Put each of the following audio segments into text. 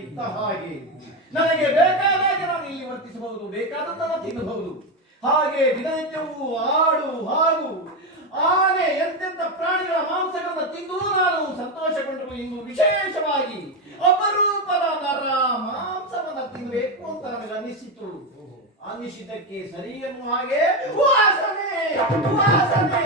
ಇದ್ದ ಹಾಗೆ ನನಗೆ ಬೇಕಾದಾಗೆ ನಾನು ಇಲ್ಲಿ ವರ್ತಿಸಬಹುದು, ಬೇಕಾದದ್ದನ್ನು ತಿನ್ನಬಹುದು. ಹಾಗೆ ದಿನನಿತ್ಯವೂ ಆಡು ಹಾಗು ಆನೆ ಎಂತೆಂಥ ಪ್ರಾಣಿಗಳ ಮಾಂಸಗಳನ್ನು ತಿಂದು ನಾನು ಸಂತೋಷಗೊಂಡರು. ಇಂದು ವಿಶೇಷವಾಗಿ ಅಪರೂಪದ ನರ ಮಾಂಸವನ್ನು ತಿನ್ನಬೇಕು ಅಂತ ನನಗೆ ಅನ್ನಿಸಿತು. ಅನ್ನಿಸಿದ್ದಕ್ಕೆ ಸರಿ ಎನ್ನುವ ಹಾಗೆ ವಾಸನೆ ವಾಸನೆ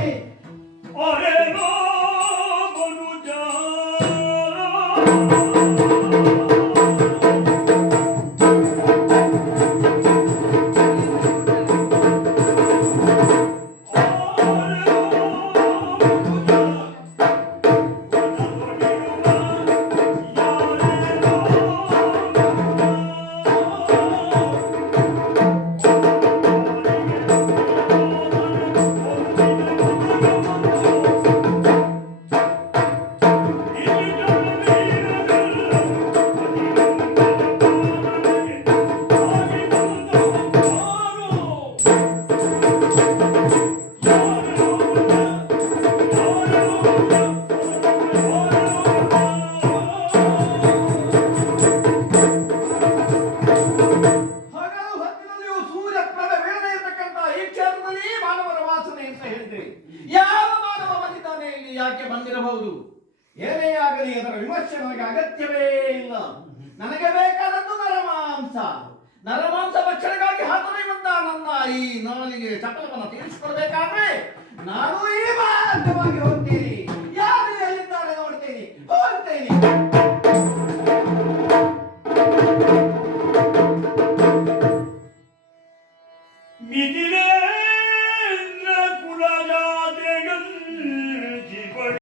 ಯಾಕೆ ಬಂದಿರಬಹುದು. ಏನೇ ಆಗಲಿ ಅದರ ವಿಮರ್ಶೆ ನನಗೆ ಅಗತ್ಯವೇ ಇಲ್ಲ. ನನಗೆ ಬೇಕಾದದ್ದು ನರಮಾಂಸ. ನರಮಾಂಸ ಭಕ್ಷಣೆಗಾಗಿ ಹಾಕದೆ ಬಂದ ನನ್ನ ಈ ನಾಲಿಗೆ ಚಪಲವನ್ನು ತೀರಿಸಿಕೊಳ್ಬೇಕಾದ್ರೆ ನಾನು ಈ ಮಾರ್ಗವಾಗಿ